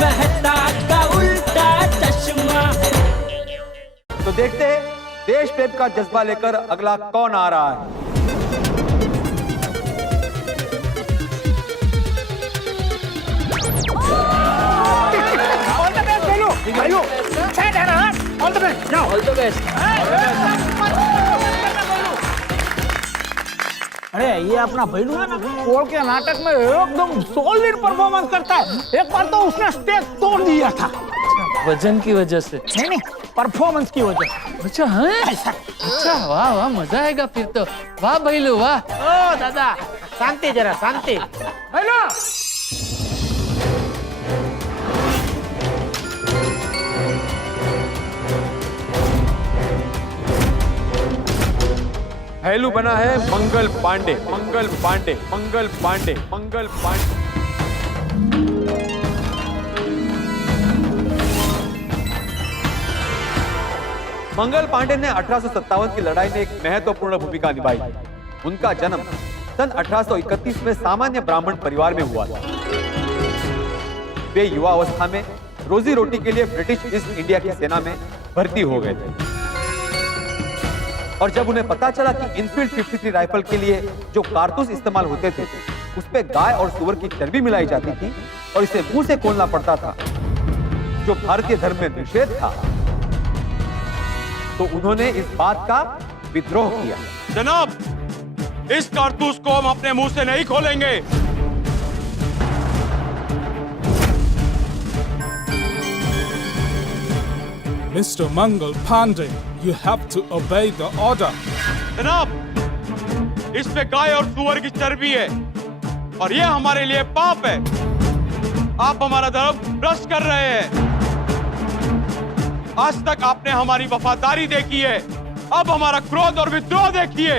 मेहता का उल्टा चश्मा। तो देखते हैं देश प्रेम का जज्बा लेकर अगला कौन आ रहा है। All the best value, value set है ना, ऑल द बेस्ट, जाओ ऑल द बेस्ट। अरे ये अपना भैलू है ना, कोल के नाटक में एकदम सॉलिड परफॉर्मेंस करता है। एक बार तो उसने स्टेज तोड़ दिया था। वजन की वजह से? नहीं, परफॉर्मेंस की वजह से। अच्छा है? अच्छा, वाह वाह, मजा आएगा फिर तो। वाह भैलू वाह। ओ दादा शांति, जरा शांति। भैलू भैलू बना है मंगल पांडे, मंगल पांडे, मंगल पांडे, मंगल पांडे। मंगल पांडे ने 1857 की लड़ाई में एक महत्वपूर्ण भूमिका निभाई। उनका जन्म सन 1831 में सामान्य ब्राह्मण परिवार में हुआ था। वे युवा अवस्था में रोजी रोटी के लिए ब्रिटिश ईस्ट इंडिया की सेना में भर्ती हो गए थे और जब उन्हें पता चला कि इनफील्ड 53 राइफल के लिए जो कारतूस इस्तेमाल होते थे उस पे गाय और सुअर की चर्बी मिलाई जाती थी और इसे मुंह से खोलना पड़ता था, जो भारतीय धर्म में निषेध था, तो उन्होंने इस बात का विद्रोह किया। जनाब, इस कारतूस को हम अपने मुंह से नहीं खोलेंगे। Mr. Mangal Pandey, you have to obey the order. जनाब, इसमें गाय और सुअर की चर्बी है और यह हमारे लिए पाप है। आप हमारा धर्म भ्रष्ट कर रहे हैं। आज तक आपने हमारी वफादारी देखी है, अब हमारा क्रोध और विद्रोह देखिए।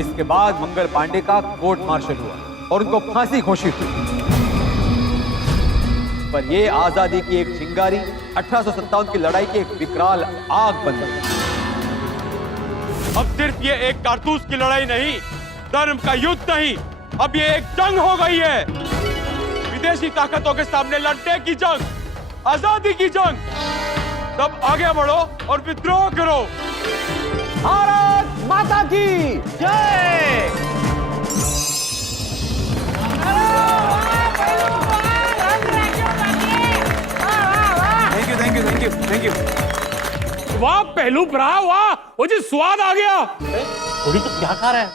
इसके बाद मंगल पांडे का कोर्ट मार्शल हुआ और उनको फांसी घोषित हुई। पर ये आजादी की एक चिंगारी 1857 की लड़ाई की एक विकराल आग बन गई। अब सिर्फ ये एक कारतूस की लड़ाई नहीं, धर्म का युद्ध नहीं, अब ये एक जंग हो गई है। विदेशी ताकतों के सामने लड़ने की जंग, आजादी की जंग। तब आगे बढ़ो और विद्रोह करो। भारत माता की जय। Thank you, thank you, thank you, thank you. वाह पहलू भरा, वाह वो जी स्वाद आ गया। थोड़ी तो क्या खा रहा है?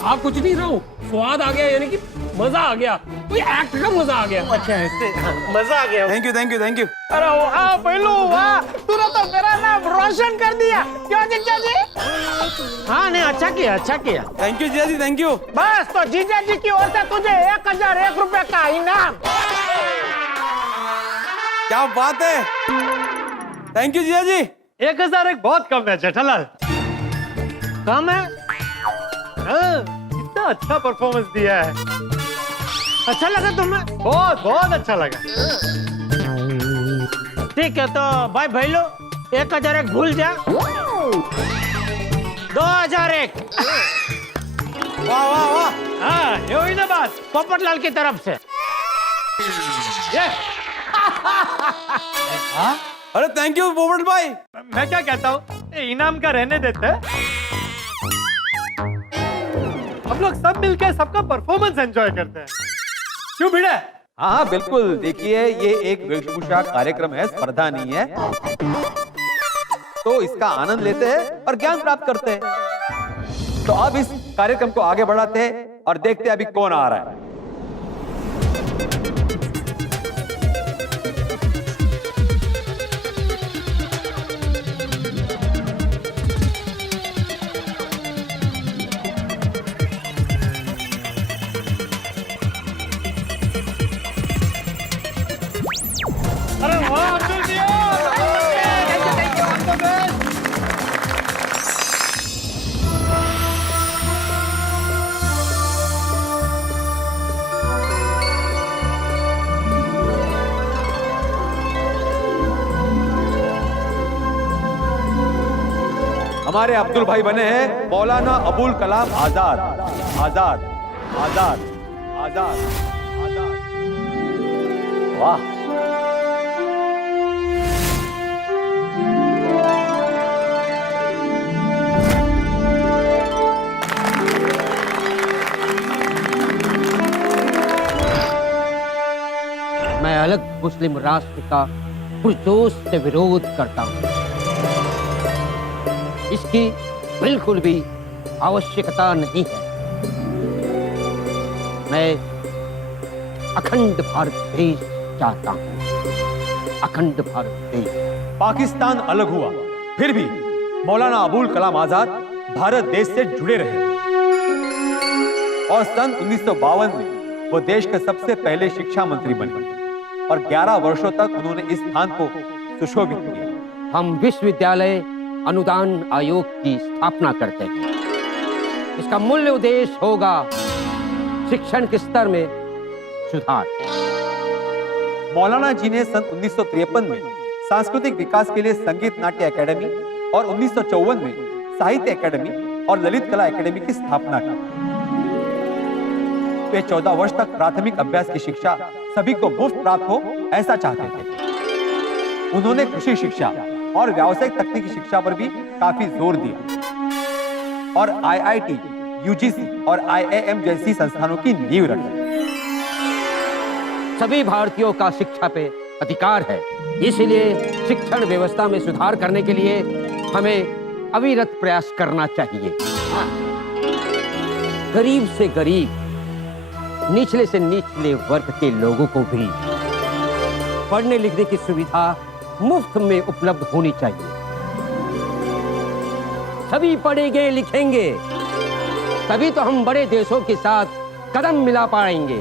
खा कुछ नहीं रहा हूँ, स्वाद आ गया यानी कि मजा आ गया, कोई एक्ट का मजा आ गया। अच्छा ऐसे मजा आ गया। Thank you, thank you, thank you. अरे वाह पहलू, वाह तूने तो मेरा नाम रोशन कर दिया। क्यों जीजा जी? हाँ नहीं, अच्छा किया, अच्छा किया। थैंक यू जीजा जी, थैंक यू। बस तो जीजा जी की ओर से तुझे 1001 रुपए का इनाम। क्या बात है, थैंक यू जीजा जी। 1001 बहुत कम है जेठालाल। कम है? इतना अच्छा परफॉर्मेंस दिया है। अच्छा लगा तुम्हें? बहुत बहुत अच्छा लगा। ठीक है तो भाई भैलो 1001 भूल जा, 2001। वाह वाह वाह। हाँ ये हुई ना बात पोपटलाल की तरफ से। ये अरे थैंक यू पोपट भाई। मैं क्या कहता हूँ, इनाम का रहने देते हैं। हम लोग सब मिलकर सबका परफॉर्मेंस एंजॉय करते हैं। क्यों भिड़े? हाँ बिल्कुल, देखिए ये एक वेशभूषा कार्यक्रम है, स्पर्धा नहीं है, तो इसका आनंद लेते हैं और ज्ञान प्राप्त करते हैं। तो अब इस कार्यक्रम को आगे बढ़ाते हैं और देखते हैं अभी कौन आ रहा है। अरे वाह अब्दुल जी, हमारे अब्दुल भाई बने हैं मौलाना अबुल कलाम आजाद। आजाद आजाद आजाद आजाद। वाह, मैं अलग मुस्लिम राष्ट्र का पुरजोश से विरोध करता हूँ। इसकी बिल्कुल भी आवश्यकता नहीं है। मैं अखंड भारत देश चाहता हूँ, अखंड भारत देश। पाकिस्तान अलग हुआ, फिर भी मौलाना अबुल कलाम आजाद भारत देश से जुड़े रहे और सन 1952 में वो देश के सबसे पहले शिक्षा मंत्री बने और 11 वर्षों तक उन्होंने इस स्थान को सुशोभित किया। हम विश्वविद्यालय अनुदान आयोग की स्थापना करते हैं। इसका मूल उद्देश्य होगा शिक्षण के स्तर में सुधार। मौलाना जी ने सन 1953 में सांस्कृतिक विकास के लिए संगीत नाट्य एकेडमी और 1954 में साहित्य एकेडमी और ललित कला एकेडमी की स्थापना की। वे 14 वर्ष तक प्राथमिक अभ्यास की शिक्षा सभी को मुफ्त प्राप्त हो ऐसा चाहते थे। उन्होंने कृषि शिक्षा और व्यावसायिक तकनीकी शिक्षा पर भी काफी जोर दिया और IIT, UGC और IIM जैसी संस्थानों की नींव रखी। सभी भारतीयों का शिक्षा पे अधिकार है, इसलिए शिक्षण व्यवस्था में सुधार करने के लिए हमें अविरत प्रयास करना चाहिए। गरीब से गरीब, निचले से निचले वर्ग के लोगों को भी पढ़ने लिखने की सुविधा मुफ्त में उपलब्ध होनी चाहिए। सभी पढ़ेंगे लिखेंगे तभी तो हम बड़े देशों के साथ कदम मिला पाएंगे।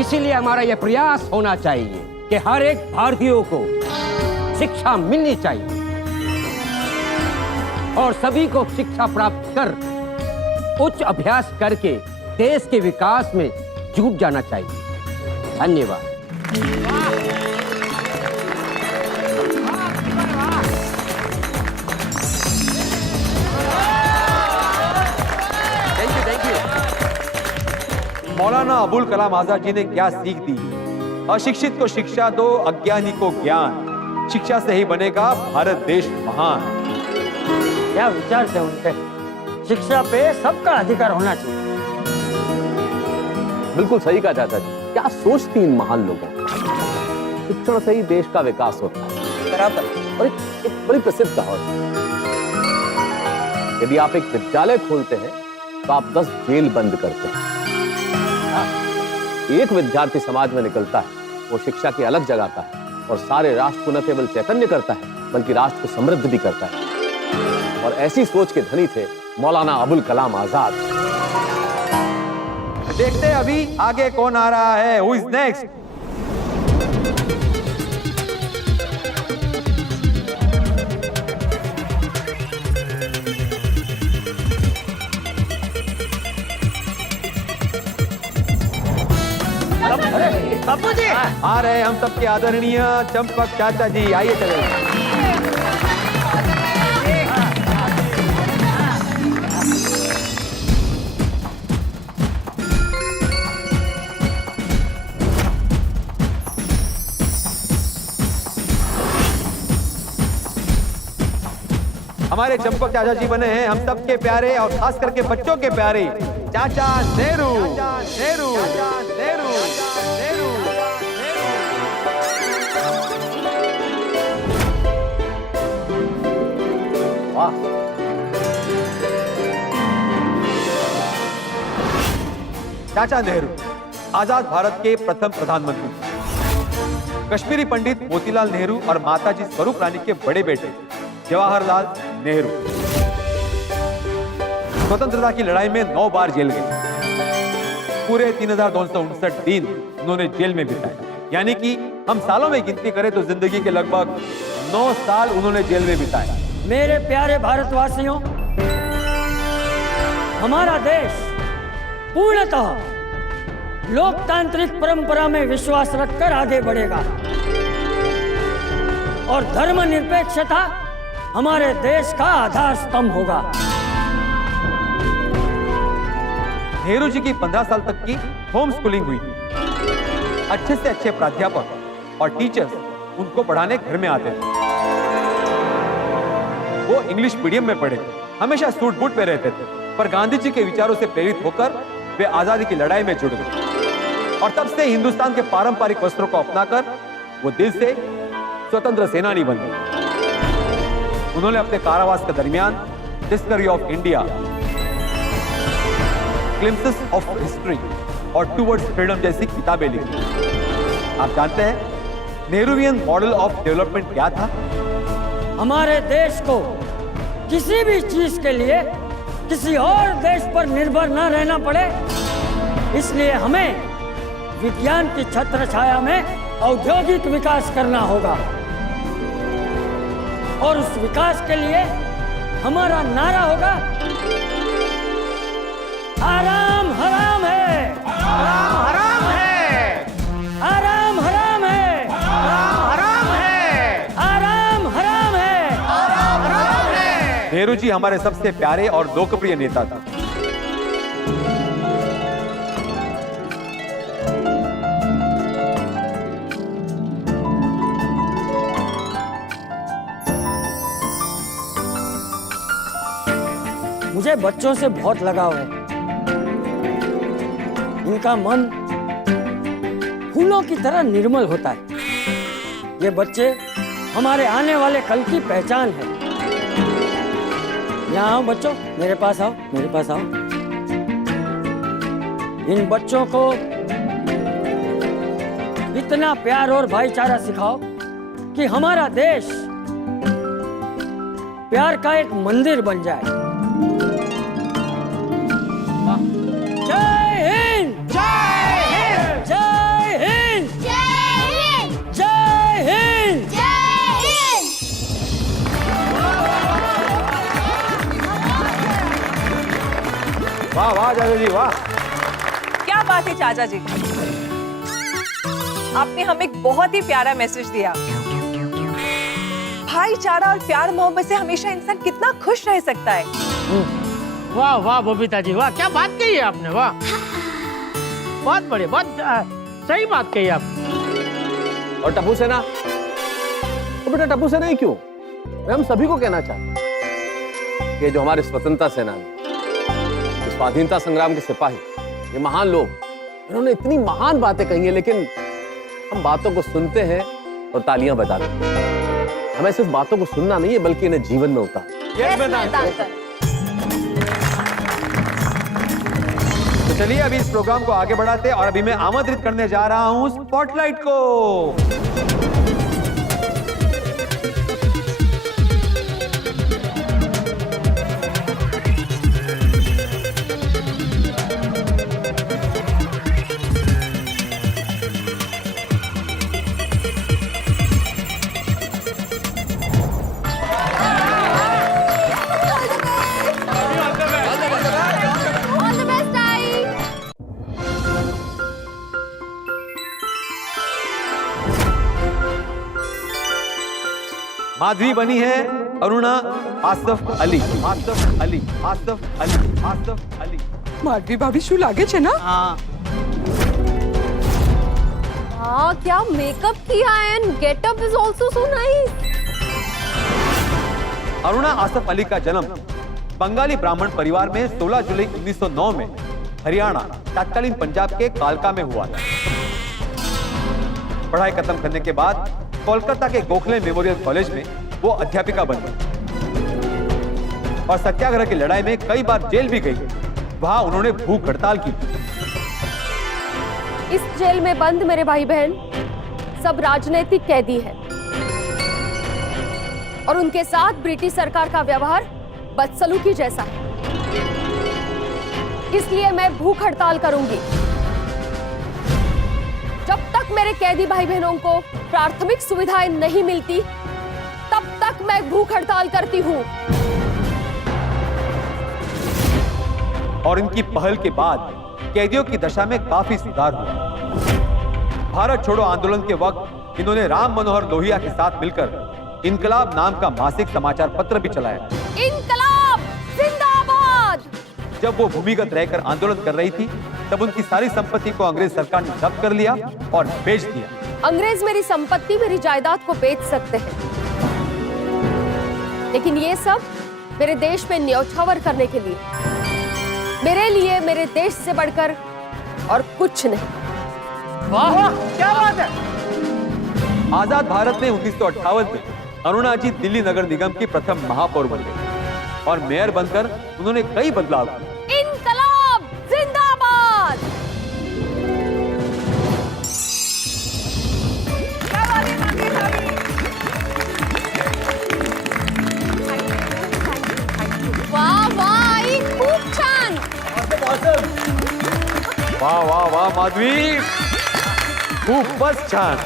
इसीलिए हमारा यह प्रयास होना चाहिए कि हर एक भारतीयों को शिक्षा मिलनी चाहिए और सभी को शिक्षा प्राप्त कर उच्च अभ्यास करके देश के विकास में जुट जाना चाहिए। धन्यवाद। Thank you. मौलाना अबुल कलाम आजाद जी ने क्या सीख दी? अशिक्षित को शिक्षा दो, अज्ञानी को ज्ञान। शिक्षा से ही बनेगा भारत देश महान। क्या विचार थे उनके? शिक्षा पे सबका अधिकार होना चाहिए। बिल्कुल सही कहा चाचा जी। क्या सोचती इन महान लोगों की? शिक्षण से ही देश का विकास होता है। बराबर। और एक बड़ी प्रसिद्ध कहावत है, यदि आप एक विद्यालय खोलते हैं तो आप 10 जेल बंद करते हैं। एक विद्यार्थी समाज में निकलता है, वो शिक्षा की अलग जगाता है और सारे राष्ट्र को न केवल चैतन्य करता है बल्कि राष्ट्र को समृद्ध भी करता है। और ऐसी सोच के धनी थे मौलाना अबुल कलाम आजाद। देखते हैं अभी आगे कौन आ रहा है। Who is next? Bapu ji आ रहे हैं हम सबके आदरणीय चंपक चाचा जी। आइए चले। हमारे चंपक चाचा जी बने हैं हम सबके प्यारे और खास करके बच्चों के प्यारे चाचा नेहरू। नेहरू नेहरू नेहरू। वाह, चाचा नेहरू आजाद भारत के प्रथम प्रधानमंत्री, कश्मीरी पंडित मोतीलाल नेहरू और माताजी स्वरूप रानी के बड़े बेटे जवाहरलाल नेहरू। स्वतंत्रता की लड़ाई में 9 बार जेल गए। पूरे 3259 दिन उन्होंने जेल में बिताए, यानी कि हम सालों में गिनती करें तो जिंदगी के लगभग 9 साल उन्होंने जेल में बिताए। मेरे प्यारे भारतवासियों, हमारा देश पूर्णतः लोकतांत्रिक परंपरा में विश्वास रखकर आगे बढ़ेगा और धर्मनिरपेक्षता हमारे देश का आधार स्तंभ होगा। नेहरू जी की 15 साल तक की होम स्कूलिंग हुई थी। अच्छे से अच्छे प्राध्यापक और टीचर्स उनको पढ़ाने घर में आते थे। वो इंग्लिश मीडियम में पढ़े, हमेशा सूट बूट में रहते थे, पर गांधी जी के विचारों से प्रेरित होकर वे आजादी की लड़ाई में जुड़ गए और तब से हिंदुस्तान के पारंपरिक वस्त्रों को अपनाकर वो दिल से स्वतंत्र सेनानी बन गए। उन्होंने अपने कारावास के दरमियान discovery of India, glimpses of history और टुवर्ड्स फ्रीडम जैसी किताबें लिखी। आप जानते हैं नेहरूवियन मॉडल ऑफ डेवलपमेंट क्या था? हमारे देश को किसी भी चीज के लिए किसी और देश पर निर्भर न रहना पड़े, इसलिए हमें विज्ञान की छत्र छाया में औद्योगिक विकास करना होगा और उस विकास के लिए हमारा नारा होगा, आराम हराम है, आराम हराम है, आराम हराम है, आराम हराम है, आराम हराम है, आराम हराम है। नेहरू जी हमारे सबसे प्यारे और लोकप्रिय नेता थे। मुझे बच्चों से बहुत लगाव है। इनका मन फूलों की तरह निर्मल होता है। ये बच्चे हमारे आने वाले कल की पहचान है। यहाँ आओ बच्चों, मेरे पास आओ, मेरे पास आओ। इन बच्चों को इतना प्यार और भाईचारा सिखाओ कि हमारा देश प्यार का एक मंदिर बन जाए। जय हिंद, जय हिंद, जय हिंद, जय हिंद, जय हिंद। जय हिंद। वाह वाह चाचा जी वाह। क्या बात है चाचा जी, आपने हमें एक बहुत ही प्यारा मैसेज दिया। भाईचारा और प्यार मोहब्बत से हमेशा इंसान कितना खुश रह सकता है। वाह वाह बबीता जी वाह, क्या बात कही है आपने, वाह बहुत बढ़िया, बहुत सही बात कही आप। और टप्पू सेना, तो बेटा टप्पू सेना ही क्यों, मैं हम सभी को कहना चाहता हूं कि जो हमारे स्वतंत्रता सेनानी, स्वाधीनता संग्राम के सिपाही, ये महान लोग, इन्होंने इतनी महान बातें कही हैं, लेकिन हम बातों को सुनते हैं और तालियां बजाते हैं। हमें सिर्फ बातों को सुनना नहीं है बल्कि इन्हें जीवन में उतारना। तो चलिए अभी इस प्रोग्राम को आगे बढ़ाते हैं और अभी मैं आमंत्रित करने जा रहा हूं स्पॉटलाइट को। All the best, आई। माधवी बनी है अरुणा आसफ अली। आसफ अली, आसफ अली, आसफ अली। माधवी भाभी शू लागे छे ना? हाँ हाँ, क्या मेकअप किया है and getup is also so nice. Aruna Asaf Ali का जन्म बंगाली ब्राह्मण परिवार में 16 जुलाई 1909 में हरियाणा तत्कालीन पंजाब के कालका में हुआ था। पढ़ाई खत्म करने के बाद कोलकाता के गोखले मेमोरियल कॉलेज में वो अध्यापिका बन गई और सत्याग्रह की लड़ाई में कई बार जेल भी गई। वहां उन्होंने भूख हड़ताल की। इस जेल में बंद मेरे भाई बहन सब राजनीतिक कैदी हैं और उनके साथ ब्रिटिश सरकार का व्यवहार बदसलूकी जैसा है। इसलिए मैं भूख हड़ताल करूंगी। जब तक मेरे कैदी भाई बहनों को प्राथमिक सुविधाएं नहीं मिलती तब तक मैं भूख हड़ताल करती हूं। और इनकी पहल के बाद कैदियों की दशा में काफी सुधार हुआ। भारत छोड़ो आंदोलन के वक्त इन्होंने राम मनोहर लोहिया के साथ मिलकर इनकलाब नाम का मासिक समाचार पत्र भी चलाया। इनकलाब जिंदाबाद। जब वो भूमिगत रहकर आंदोलन कर रही थी तब उनकी सारी संपत्ति को अंग्रेज सरकार ने जब्त कर लिया और बेच दिया। अंग्रेज मेरी संपत्ति, मेरी जायदाद को बेच सकते हैं, लेकिन ये सब मेरे देश में न्यौछावर करने के लिए, मेरे लिए, मेरे देश से बढ़कर और कुछ नहीं। वाह क्या बात है। आजाद भारत में 1958 में अरुणा जी दिल्ली नगर निगम की प्रथम महापौर बन गए और मेयर बनकर उन्होंने कई बदलाव किए। इनकलाब जिंदाबाद। वाह वाह, आई खूप छान। वाह वाह वाह माधवी, खूपच छान।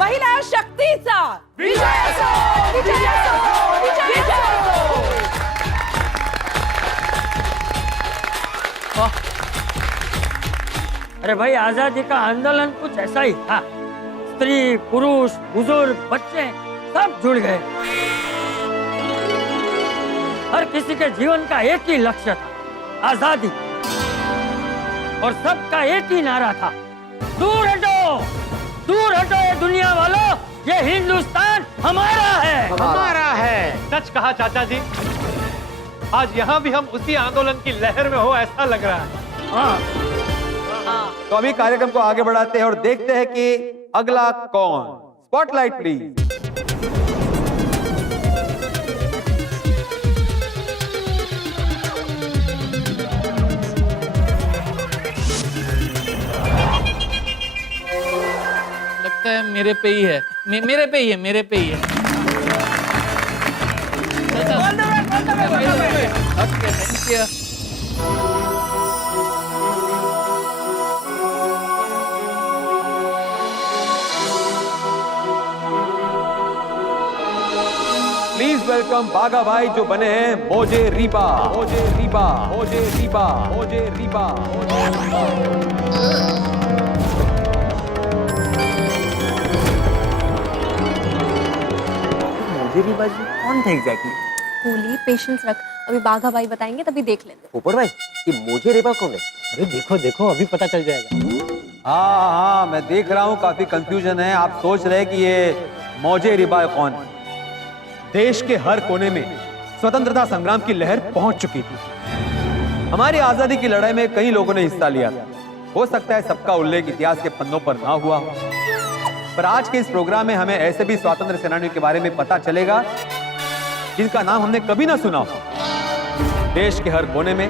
महिला शक्तीचा विजय असो, विजय असो, विजय असो। अरे भाई, आजादी का आंदोलन कुछ ऐसा ही था। स्त्री, पुरुष, बुजुर्ग, बच्चे सब जुड़ गए। हर किसी के जीवन का एक ही लक्ष्य था, आजादी। और सबका एक ही नारा था, दूर हटो, दूर हटो ये दुनिया वालों, ये हिंदुस्तान हमारा है। हमारा है। सच कहा चाचा जी, आज यहाँ भी हम उसी आंदोलन की लहर में हो ऐसा लग रहा है। हाँ। तो अभी कार्यक्रम को आगे बढ़ाते हैं और देखते हैं कि अगला कौन। Spotlight please. लगता है मेरे पे ही है, मेरे पे ही है, मेरे पे ही है। Okay, thank you. Please welcome बागा भाई जो बने हैं मोजे रीबा, मोजे रीबा, मोजे रीबा, मोजे रीबा। मोजे रीबा जी कौन थे एग्जैक्टली? बोलिए, पेशेंस रख, अभी बाघा भाई बताएंगे तभी देख लेंगे। ऊपर भाई, ये मोजे रीबा कौन है? अरे देखो देखो, अभी पता चल जाएगा। हाँ हाँ, मैं देख रहा हूँ काफी कंफ्यूजन है। आप सोच रहे कि ये मौजे रिबा कौन है। देश के हर कोने में स्वतंत्रता संग्राम की लहर पहुंच चुकी थी। हमारी आजादी की लड़ाई में कई लोगों ने हिस्सा लिया था। हो सकता है सबका उल्लेख इतिहास के पन्नों पर ना हुआ हो, पर आज के इस प्रोग्राम में हमें ऐसे भी स्वतंत्र सेनानियों के बारे में पता चलेगा जिनका नाम हमने कभी ना सुना हो। देश के हर कोने में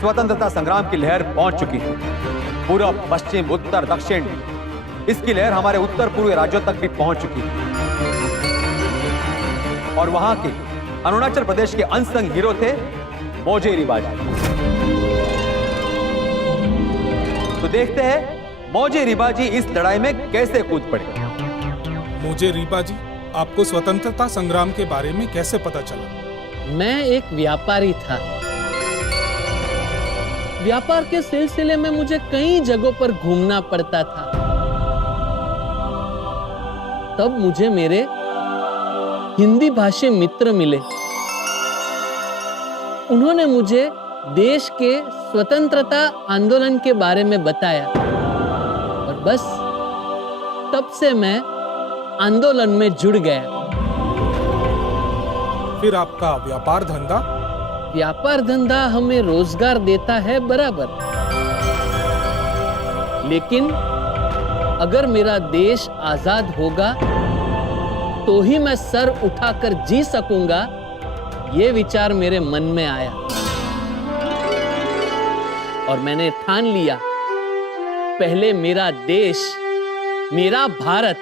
स्वतंत्रता संग्राम की लहर पहुंच चुकी है। पूर्व, पश्चिम, उत्तर, दक्षिण, इसकी लहर हमारे उत्तर पूर्व राज्यों तक भी पहुंच चुकी है। और वहां के अरुणाचल प्रदेश के अनसंग हीरो थे मोजे रीबा जी। तो देखते हैं मोजे रीबा जी इस लड़ाई में कैसे कूद पड़े। मोजे रीबा जी, आपको स्वतंत्रता संग्राम के बारे में कैसे पता चला? मैं एक व्यापारी था। व्यापार के सिलसिले में मुझे कई जगहों पर घूमना पड़ता था। तब मुझे मेरे हिंदी भाषी मित्र मिले। उन्होंने मुझे देश के स्वतंत्रता आंदोलन के बारे में बताया और बस तब से मैं आंदोलन में जुड़ गया। फिर आपका व्यापार धंधा? व्यापार धंधा हमें रोजगार देता है बराबर, लेकिन अगर मेरा देश आजाद होगा तो ही मैं सर उठाकर जी सकूंगा, ये विचार मेरे मन में आया और मैंने ठान लिया, पहले मेरा देश, मेरा भारत।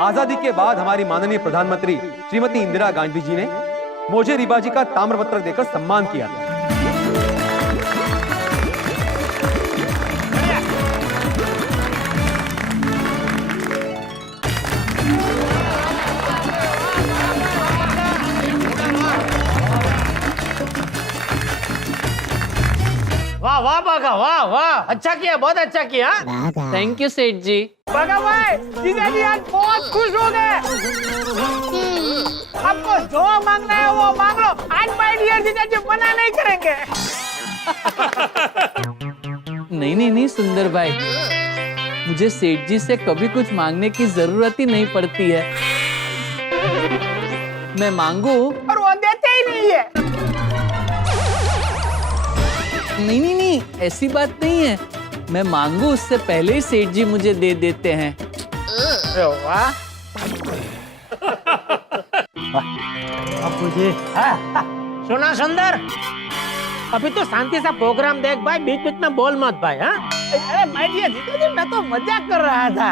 आजादी के बाद हमारी माननीय प्रधानमंत्री श्रीमती इंदिरा गांधी जी ने मोजे रीबा जी का ताम्रपत्र देकर सम्मान किया था। वाह वाह बागा, वाह वाह, अच्छा किया, बहुत अच्छा किया। थैंक यू सेठ जी। बागा भाई, जीजा जी आज बहुत खुश हो गए। आपको जो मांगना है वो मांग लो, आज माय डियर जीजा जी मना नहीं करेंगे। नहीं सुंदर भाई, मुझे सेठ जी से कभी कुछ मांगने की जरूरत ही नहीं पड़ती है। मैं मांगू और वो देते ही नहीं है। नहीं, ऐसी बात नहीं है। मैं मांगू उससे पहले ही सेठ जी मुझे दे देते हैं। वाह जी, सुना सुंदर, अभी तो शांति से प्रोग्राम देख भाई, बीच बीच में बोल मत भाई। हाँ, अरे माय डियर जीजा जी, मैं तो मजाक कर रहा था।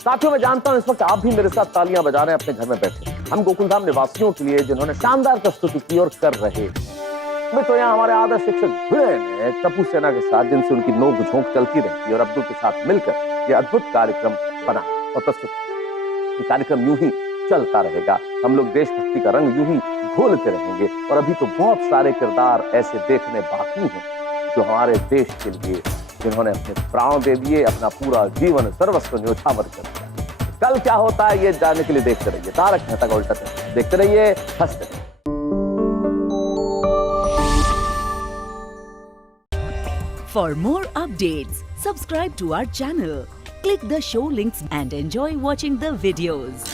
साथियों, मैं जानता हूं इस वक्त आप भी मेरे साथ तालियां बजा रहे हैं अपने घर में बैठे। हम गोकुलधाम निवासियों के लिए जिन्होंने शानदार प्रस्तुति की और कर रहे। मैं तो यहाँ हमारे आदर्श शिक्षक भिड़े ने टप्पू सेना के साथ, जिनसे उनकी नोक झोंक चलती रहती और अब्दुल के साथ मिलकर ये अद्भुत कार्यक्रम बना और प्रस्तुत। ये कार्यक्रम यूं ही चलता रहेगा। हम लोग देशभक्ति का रंग यूं ही घोलते रहेंगे और अभी तो बहुत सारे किरदार ऐसे देखने बाकी हैं जो हमारे देश के लिए, जिन्होंने अपने प्राण दे दिए, अपना पूरा जीवन सर्वस्व न्योछावर कर दिया। कल क्या होता है ये जानने के लिए देखते रहिए तारक मेहता का उल्टा चश्मा। देखते रहिए, हंसते रहिए। For more updates, subscribe to our channel, click the show links and enjoy watching the videos.